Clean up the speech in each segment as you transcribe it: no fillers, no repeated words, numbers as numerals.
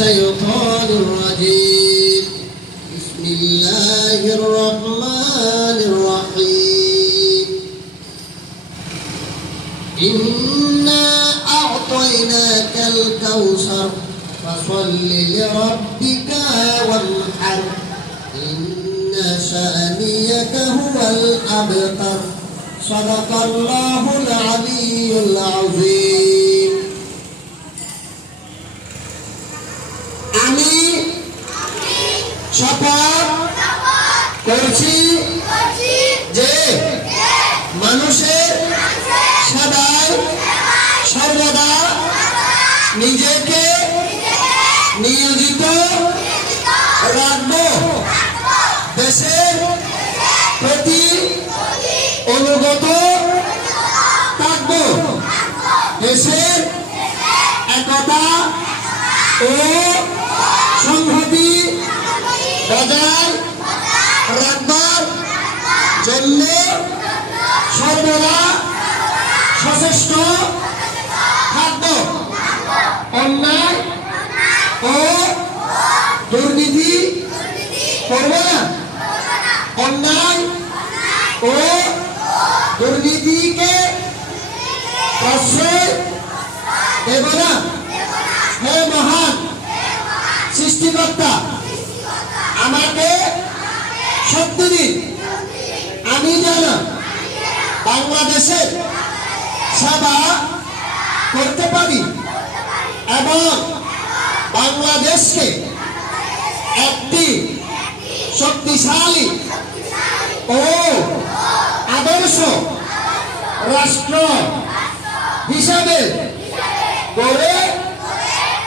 الشيطان الرجيم بسم الله الرحمن الرحيم إنا أعطيناك الكوثر فصل لربك وانحر إن شأنيك هو الأبتر صدق الله العلي العظيم আমি শপথ করছি যে মানুষের সেবায় সর্বদা নিজেকে নিয়োজিত রাখব, দেশের প্রতি অনুগত থাকব, দেশের একতা ও সংহতি বজায় রাখবার জন্য সর্বদা সচেষ্ট থাকব, অন্যায় ও দুর্নীতি করব না, অন্যায় ও দুর্নীতিকে প্রশ্রয় দেব না। হে মহান সৃষ্টিকর্তা, আমাকে শক্তি দিন, আমি যেন বাংলাদেশের সেবা করতে পারি এবং বাংলাদেশকে একটি শক্তিশালী ও আদর্শ রাষ্ট্র হিসেবে গড়ে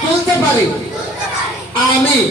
তুলতে পারি। আমিন।